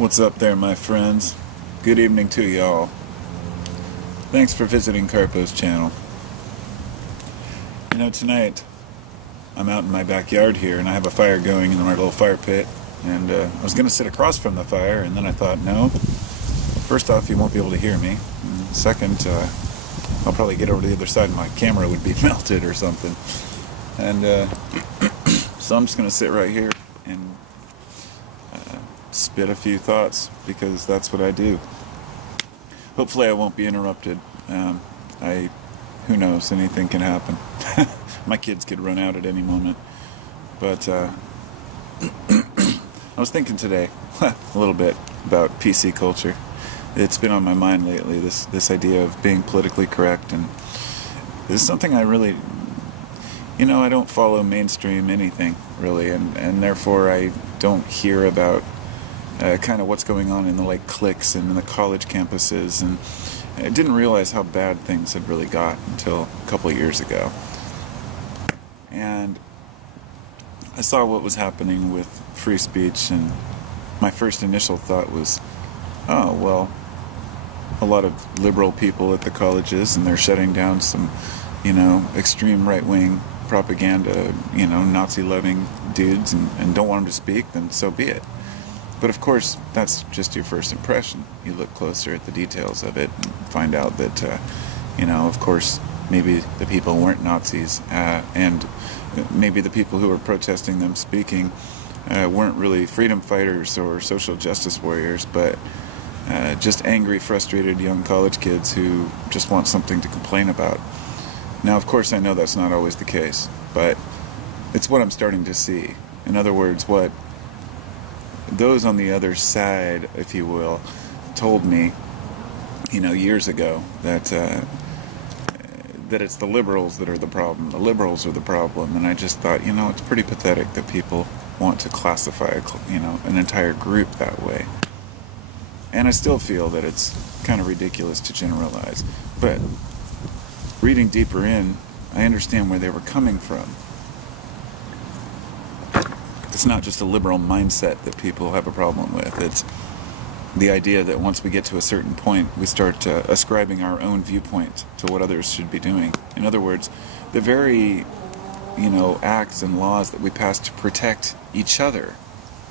What's up there, my friends? Good evening to y'all. Thanks for visiting Carpo's channel. You know, tonight I'm out in my backyard here and I have a fire going in my little fire pit, and I was going to sit across from the fire, and then I thought, no, first off, you won't be able to hear me, and second, I'll probably get over to the other side and my camera would be melted or something, and so I'm just going to sit right here and spit a few thoughts, because that's what I do. Hopefully I won't be interrupted. Who knows, anything can happen. My kids could run out at any moment. But I was thinking today a little bit about PC culture. It's been on my mind lately, this idea of being politically correct, and this is something I really, I don't follow mainstream anything really, and therefore I don't hear about kind of what's going on in the cliques and in the college campuses, and I didn't realize how bad things had really got until a couple of years ago. And I saw what was happening with free speech, and my first initial thought was, oh, well, a lot of liberal people at the colleges, and they're shutting down some, extreme right-wing propaganda, Nazi-loving dudes, and don't want them to speak, then so be it. But of course, that's just your first impression. You look closer at the details of it and find out that, of course, maybe the people weren't Nazis, and maybe the people who were protesting them speaking weren't really freedom fighters or social justice warriors, but just angry, frustrated young college kids who just want something to complain about. Now, of course, I know that's not always the case, but it's what I'm starting to see. In other words, what those on the other side, if you will, told me, years ago, that it's the liberals that are the problem. The liberals are the problem. And I just thought, it's pretty pathetic that people want to classify, an entire group that way. And I still feel that it's kind of ridiculous to generalize. But reading deeper in, I understand where they were coming from. It's not just a liberal mindset that people have a problem with. It's the idea that once we get to a certain point, we start ascribing our own viewpoint to what others should be doing. In other words, the very, acts and laws that we pass to protect each other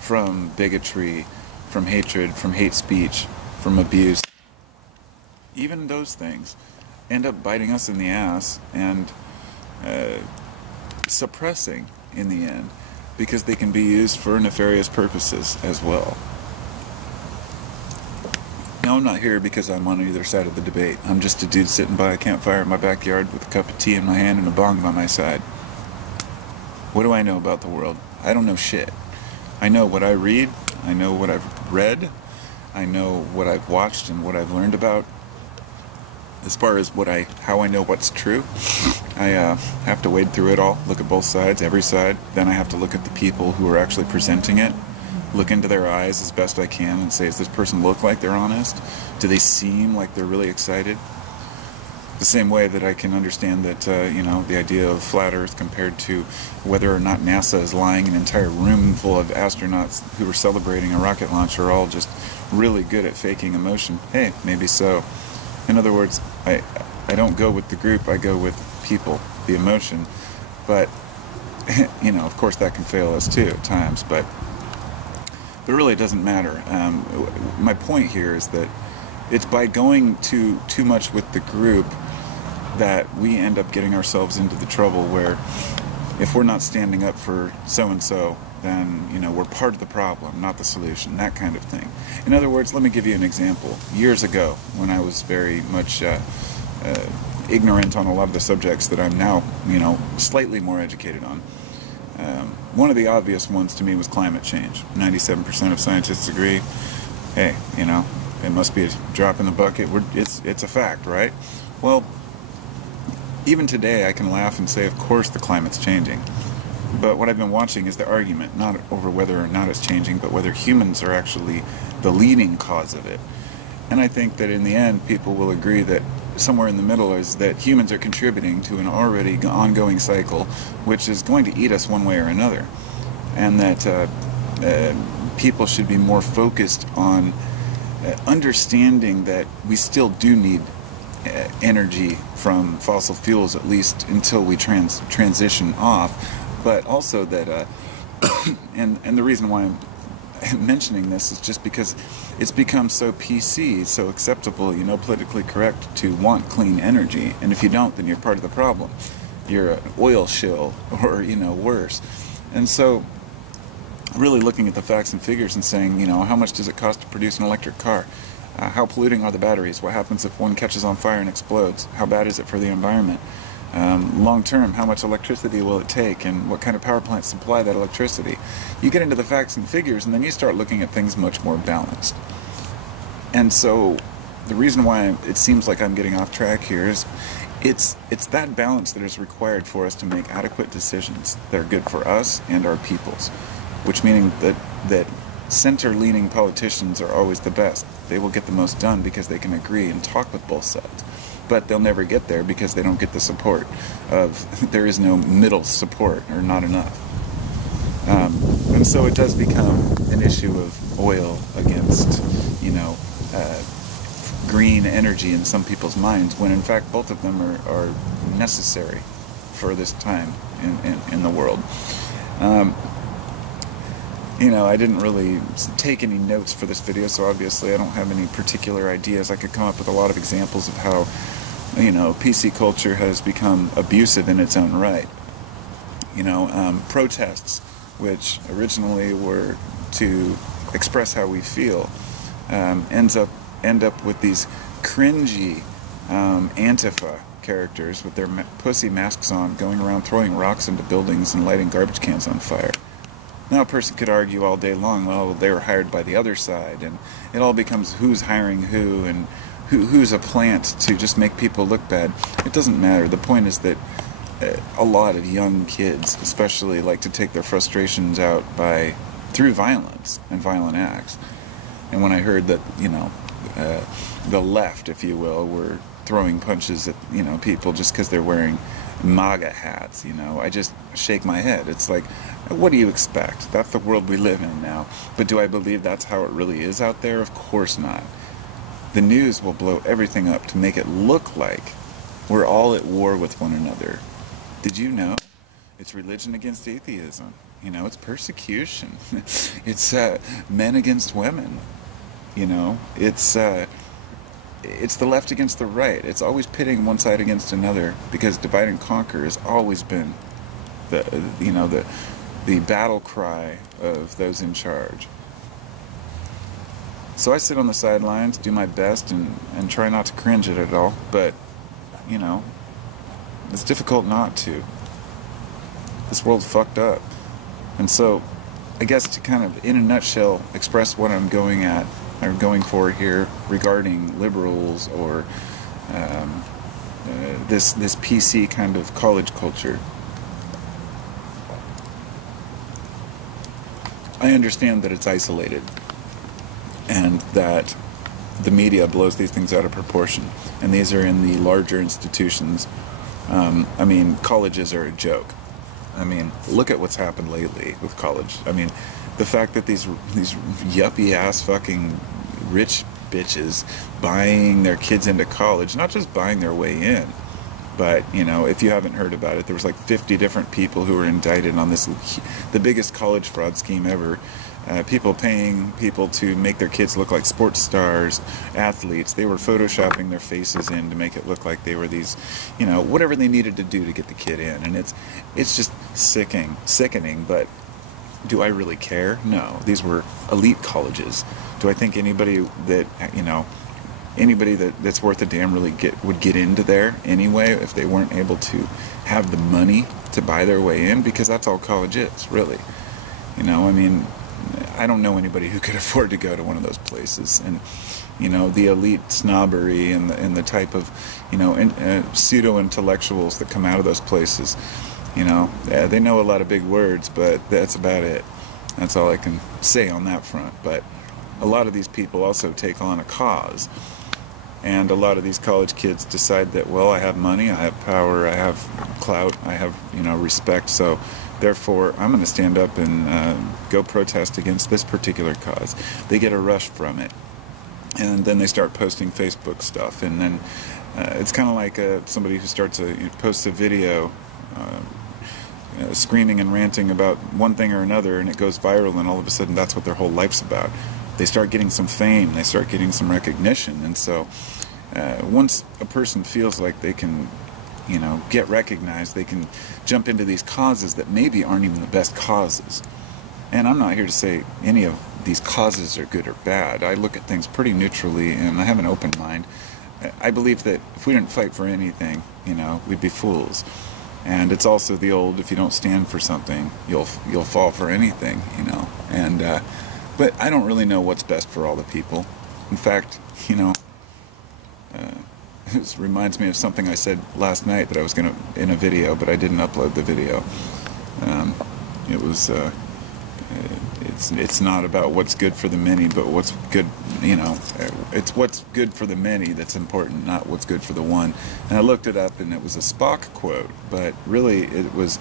from bigotry, from hatred, from hate speech, from abuse, even those things end up biting us in the ass and suppressing in the end, because they can be used for nefarious purposes as well. Now, I'm not here because I'm on either side of the debate. I'm just a dude sitting by a campfire in my backyard with a cup of tea in my hand and a bong by my side. What do I know about the world? I don't know shit. I know what I read, I know what I've read, I know what I've watched and what I've learned about. As far as how I know what's true, I have to wade through it all, look at both sides, every side. Then I have to look at the people who are actually presenting it, look into their eyes as best I can and say, does this person look like they're honest? Do they seem like they're really excited? The same way that I can understand that, the idea of flat Earth compared to whether or not NASA is lying, an entire room full of astronauts who are celebrating a rocket launch are all just really good at faking emotion. Hey, maybe so. In other words, I don't go with the group, I go with people, the emotion. But, of course that can fail us too at times, but really it doesn't matter. My point here is that it's by going too much with the group that we end up getting ourselves into the trouble where if we're not standing up for so-and-so, then, we're part of the problem, not the solution, that kind of thing. In other words, let me give you an example. Years ago, when I was very much ignorant on a lot of the subjects that I'm now, slightly more educated on, one of the obvious ones to me was climate change. 97% of scientists agree, hey, it must be a drop in the bucket. It's a fact, right? Well, even today I can laugh and say, of course the climate's changing. But what I've been watching is the argument, not over whether or not it's changing, but whether humans are actually the leading cause of it. And I think that in the end, people will agree that somewhere in the middle is that humans are contributing to an already ongoing cycle, which is going to eat us one way or another. And that people should be more focused on understanding that we still do need energy from fossil fuels, at least until we transition off, but also that and the reason why I'm mentioning this is just because it's become so PC, so acceptable, politically correct to want clean energy, and if you don't, then you're part of the problem. You're an oil shill, or worse. And so really looking at the facts and figures and saying, how much does it cost to produce an electric car? How polluting are the batteries? What happens if one catches on fire and explodes? How bad is it for the environment? Long term, how much electricity will it take, and what kind of power plants supply that electricity? You get into the facts and figures, and then you start looking at things much more balanced. And so the reason why it seems like I'm getting off track here is it's that balance that is required for us to make adequate decisions that are good for us and our peoples, which meaning that center-leaning politicians are always the best. They will get the most done because they can agree and talk with both sides. But they'll never get there because they don't get the support there is no middle support, or not enough. And so it does become an issue of oil against, green energy in some people's minds, when in fact both of them are necessary for this time in the world. I didn't really take any notes for this video, so obviously I don't have any particular ideas. I could come up with a lot of examples of how, PC culture has become abusive in its own right. Protests, which originally were to express how we feel, end up with these cringy Antifa characters with their pussy masks on, going around throwing rocks into buildings and lighting garbage cans on fire. Now a person could argue all day long, well, they were hired by the other side, and it all becomes who's hiring who, and who's a plant to just make people look bad. It doesn't matter. The point is that a lot of young kids especially like to take their frustrations out through violence and violent acts. And when I heard that, the left, if you will, were throwing punches at, people just because they're wearing MAGA hats, I just shake my head. It's like, what do you expect? That's the world we live in now. But do I believe that's how it really is out there? Of course not. The news will blow everything up to make it look like we're all at war with one another. Did you know? It's religion against atheism. It's persecution. It's men against women. It's the left against the right. It's always pitting one side against another, because divide and conquer has always been the battle cry of those in charge. So I sit on the sidelines, do my best, and try not to cringe at it all, but it's difficult not to. This world's fucked up. And so I guess to kind of, in a nutshell, express what I'm going for here regarding liberals or this PC kind of college culture. I understand that it's isolated and that the media blows these things out of proportion, and these are in the larger institutions. Colleges are a joke. Look at what's happened lately with college. The fact that these yuppie ass fucking rich bitches buying their kids into college, not just buying their way in, but if you haven't heard about it, there was like 50 different people who were indicted on this, the biggest college fraud scheme ever. People paying people to make their kids look like sports stars, athletes. They were photoshopping their faces in to make it look like they were these, whatever they needed to do to get the kid in. And it's just sickening, but do I really care? No. These were elite colleges. Do I think anybody that's worth a damn really would get into there anyway if they weren't able to have the money to buy their way in? Because that's all college is, really. I don't know anybody who could afford to go to one of those places. And the elite snobbery and the type of pseudo-intellectuals that come out of those places, they know a lot of big words, but that's about it. That's all I can say on that front. But a lot of these people also take on a cause, And a lot of these college kids decide that, well, I have money, I have power, I have clout, I have, respect, so therefore I'm going to stand up and go protest against this particular cause. They get a rush from it. And then they start posting Facebook stuff, and then it's kind of like somebody who posts a video screaming and ranting about one thing or another, and it goes viral, and all of a sudden that's what their whole life's about. They start getting some fame, they start getting some recognition, and so once a person feels like they can, get recognized, they can jump into these causes that maybe aren't even the best causes. And I'm not here to say any of these causes are good or bad. I look at things pretty neutrally, and I have an open mind. I believe that if we didn't fight for anything, we'd be fools. And it's also the old, if you don't stand for something, you'll fall for anything, And but I don't really know what's best for all the people. In fact, this reminds me of something I said last night that I was in a video, but I didn't upload the video. It was. It's not about what's good for the many, but what's good, it's what's good for the many that's important, not what's good for the one. And I looked it up, and it was a Spock quote, but really it was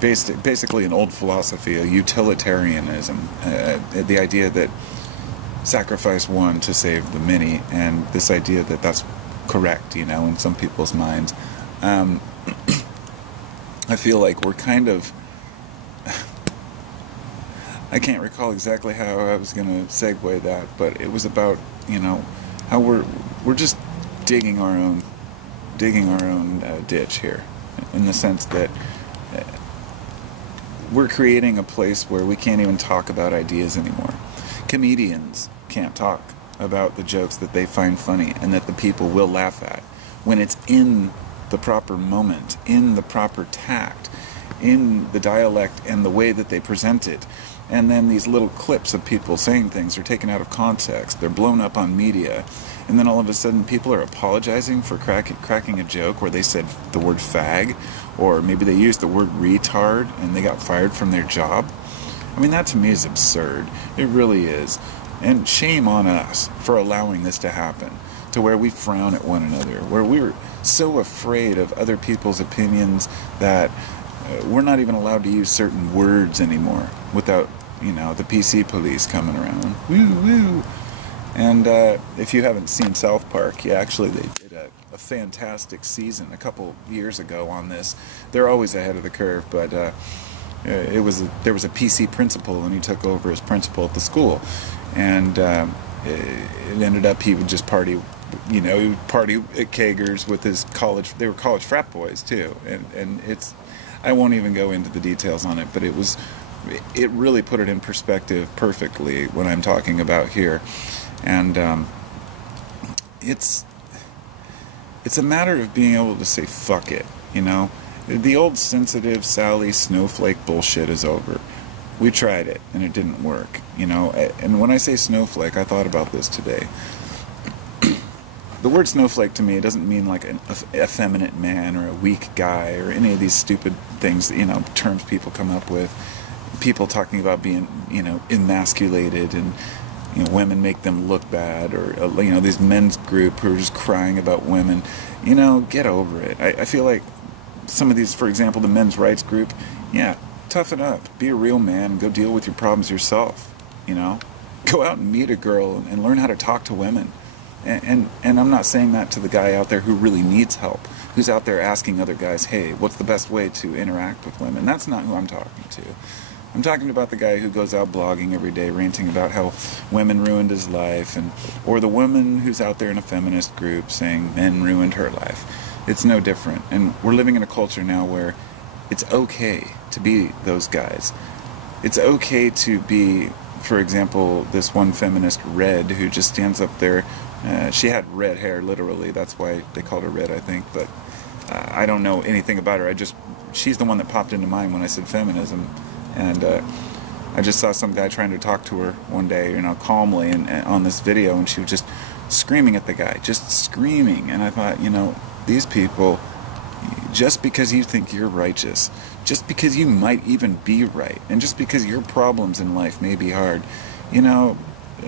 basically an old philosophy, a utilitarianism, the idea that sacrifice one to save the many, and this idea that that's correct, in some people's minds. I feel like we're kind of... I can't recall exactly how I was going to segue that, but it was about, how we're just digging our own ditch here, in the sense that we're creating a place where we can't even talk about ideas anymore. Comedians can't talk about the jokes that they find funny and that the people will laugh at when it's in the proper moment, in the proper tact, in the dialect and the way that they present it. And then these little clips of people saying things are taken out of context. They're blown up on media. And then all of a sudden people are apologizing for cracking a joke where they said the word fag, or maybe they used the word retard and they got fired from their job. I mean, that to me is absurd. It really is. And shame on us for allowing this to happen, to where we frown at one another, where we're so afraid of other people's opinions that we're not even allowed to use certain words anymore without, the PC police coming around. Woo, woo. And if you haven't seen South Park, they did a fantastic season a couple years ago on this. They're always ahead of the curve, but there was a PC principal, and he took over as principal at the school. And it ended up he would just party, he would party at Kegers with his they were college frat boys too. And I won't even go into the details on it, but it really put it in perspective perfectly what I'm talking about here. And it's a matter of being able to say fuck it, The old sensitive Sally Snowflake bullshit is over. We tried it, and it didn't work, And when I say snowflake, I thought about this today. The word snowflake to me, it doesn't mean like an effeminate man or a weak guy or any of these stupid things, terms people come up with. People talking about being, emasculated, and, women make them look bad, or, these men's group who are just crying about women. Get over it. I feel like some of these, for example, the men's rights group, toughen up. Be a real man and go deal with your problems yourself, Go out and meet a girl and learn how to talk to women. And I'm not saying that to the guy out there who really needs help, who's out there asking other guys, hey, what's the best way to interact with women? That's not who I'm talking to. I'm talking about the guy who goes out blogging every day, ranting about how women ruined his life, or the woman who's out there in a feminist group saying men ruined her life. It's no different. And we're living in a culture now where it's okay to be those guys. It's okay to be, for example, this one feminist, Red, who just stands up there. She had red hair, literally. That's why they called her Red, I think. But I don't know anything about her. She's the one that popped into mind when I said feminism. And I just saw some guy trying to talk to her one day, calmly, and on this video, and she was just screaming at the guy, just screaming. And I thought, these people, just because you think you're righteous, just because you might even be right, and just because your problems in life may be hard,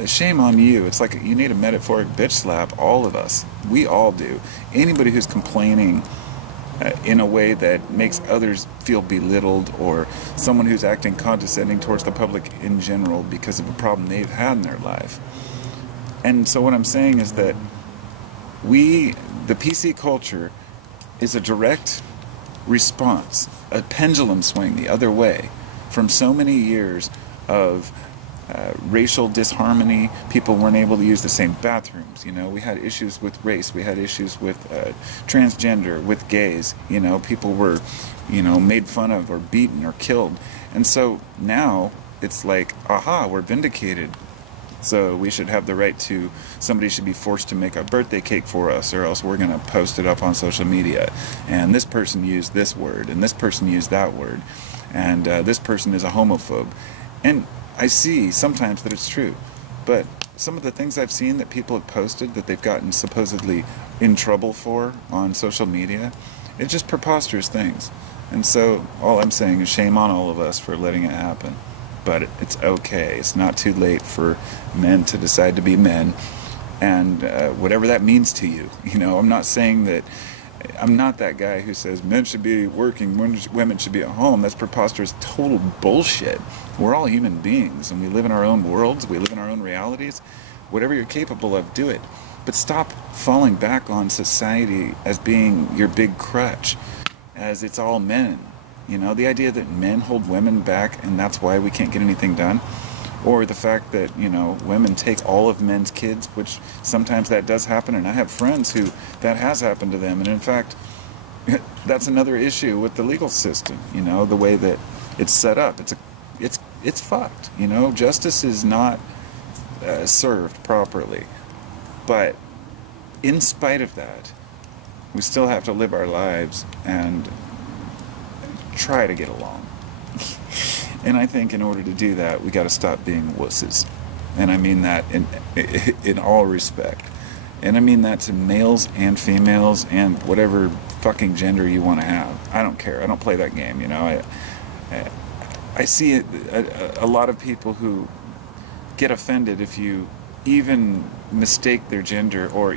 shame on you. It's like you need a metaphoric bitch slap, all of us. We all do. Anybody who's complaining in a way that makes others feel belittled, or someone who's acting condescending towards the public in general because of a problem they've had in their life. And so what I'm saying is that the PC culture is a direct response, a pendulum swing the other way from so many years of racial disharmony. People weren't able to use the same bathrooms. We had issues with race. We had issues with transgender, with gays. People were, made fun of or beaten or killed. And so now it's like, aha, we're vindicated. So we should have the right to, somebody should be forced to make a birthday cake for us, or else we're going to post it up on social media. And this person used this word, and this person used that word, and this person is a homophobe. And I see sometimes that it's true, but some of the things I've seen that people have posted that they've gotten supposedly in trouble for on social media, it's just preposterous things. And so all I'm saying is shame on all of us for letting it happen. But it's okay. It's not too late for men to decide to be men, and whatever that means to you. I'm not saying that, I'm not that guy who says men should be working, women should be at home. That's preposterous, total bullshit. We're all human beings, and we live in our own worlds, we live in our own realities. Whatever you're capable of, do it. But stop falling back on society as being your big crutch, as it's all men. The idea that men hold women back and that's why we can't get anything done. Or the fact that, women take all of men's kids, which sometimes that does happen, and I have friends who that has happened to them. And in fact, that's another issue with the legal system, the way that it's set up. It's fucked, Justice is not served properly. But in spite of that, we still have to live our lives and try to get along. And I think in order to do that, we got to stop being wusses. And I mean that in all respect. And I mean that to males and females and whatever fucking gender you want to have. I don't care. I don't play that game. I see a lot of people who get offended if you even mistake their gender, or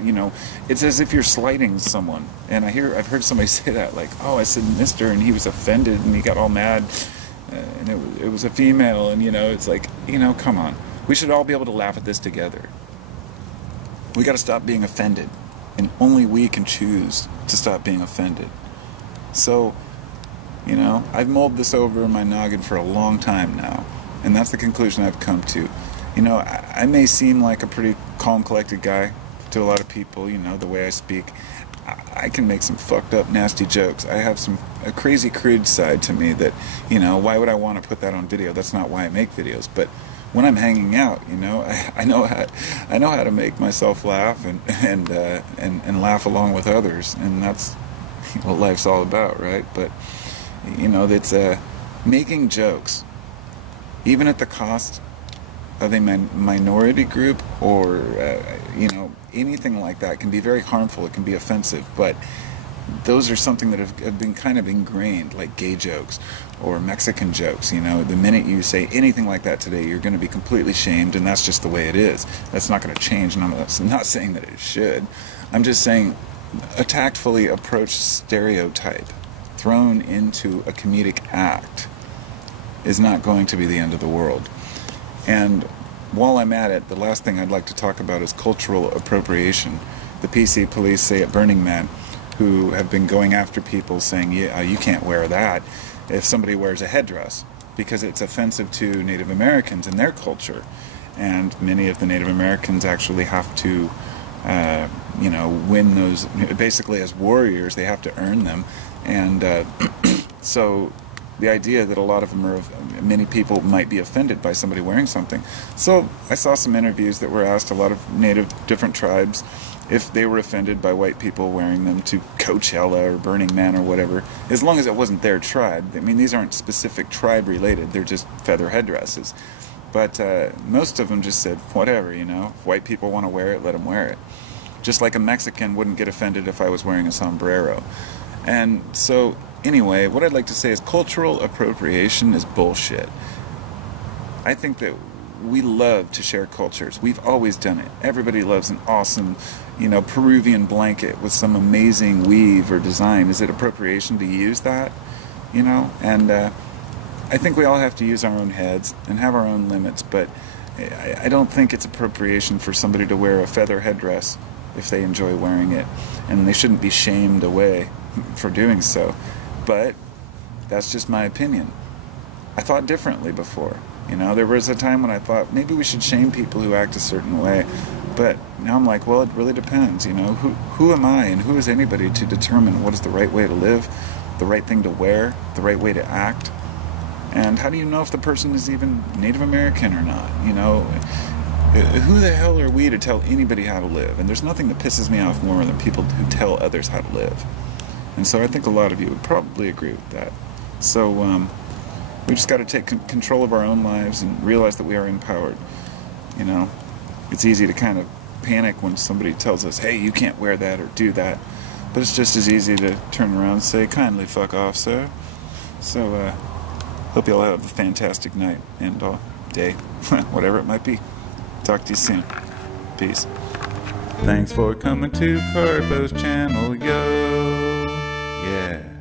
it's as if you're slighting someone. And I've heard somebody say that, like, oh, I said Mr. and he was offended and he got all mad, and it was a female, and it's like, come on, we should all be able to laugh at this together. We got to stop being offended, and only we can choose to stop being offended. So I've mulled this over in my noggin for a long time now, and that's the conclusion I've come to. I may seem like a pretty calm, collected guy to a lot of people, the way I speak. I can make some fucked up, nasty jokes. I have a crazy crude side to me that, why would I want to put that on video? That's not why I make videos. But when I'm hanging out, I know how to make myself laugh and laugh along with others, and that's what life's all about, right? But it's making jokes, even at the cost of a minority group, or anything like that, can be very harmful. It can be offensive, but those are something that have been kind of ingrained, like gay jokes or Mexican jokes. The minute you say anything like that today, you're going to be completely shamed, and that's just the way it is. That's not going to change, and I'm not saying that it should. I'm just saying a tactfully approached stereotype thrown into a comedic act is not going to be the end of the world. And while I'm at it, the last thing I'd like to talk about is cultural appropriation. The PC police say at Burning Man, who have been going after people saying, yeah, you can't wear that if somebody wears a headdress, because it's offensive to Native Americans and their culture. And many of the Native Americans actually have to, win those, basically as warriors, they have to earn them. And so the idea that a lot of them many people might be offended by somebody wearing something. So I saw some interviews that were asked a lot of different tribes if they were offended by white people wearing them to Coachella or Burning Man or whatever, as long as it wasn't their tribe. I mean, these aren't specific tribe related, they're just feather headdresses. But most of them just said, whatever, if white people want to wear it, let them wear it. Just like a Mexican wouldn't get offended if I was wearing a sombrero. And so anyway, what I'd like to say is cultural appropriation is bullshit. I think that we love to share cultures. We've always done it. Everybody loves an awesome, Peruvian blanket with some amazing weave or design. Is it appropriation to use that? And I think we all have to use our own heads and have our own limits, but I don't think it's appropriation for somebody to wear a feather headdress if they enjoy wearing it, and they shouldn't be shamed away for doing so. But that's just my opinion. I thought differently before. There was a time when I thought maybe we should shame people who act a certain way, but now I'm like, well, it really depends. Who am I and who is anybody to determine what is the right way to live, the right thing to wear, the right way to act? And how do you know if the person is even Native American or not? Who the hell are we to tell anybody how to live? And there's nothing that pisses me off more than people who tell others how to live. And so I think a lot of you would probably agree with that. So we just got to take control of our own lives and realize that we are empowered. It's easy to kind of panic when somebody tells us, hey, you can't wear that or do that. But it's just as easy to turn around and say, kindly fuck off, sir. So, hope you all have a fantastic night and day, whatever it might be. Talk to you soon. Peace. Thanks for coming to Carpo's channel, yo. Yeah.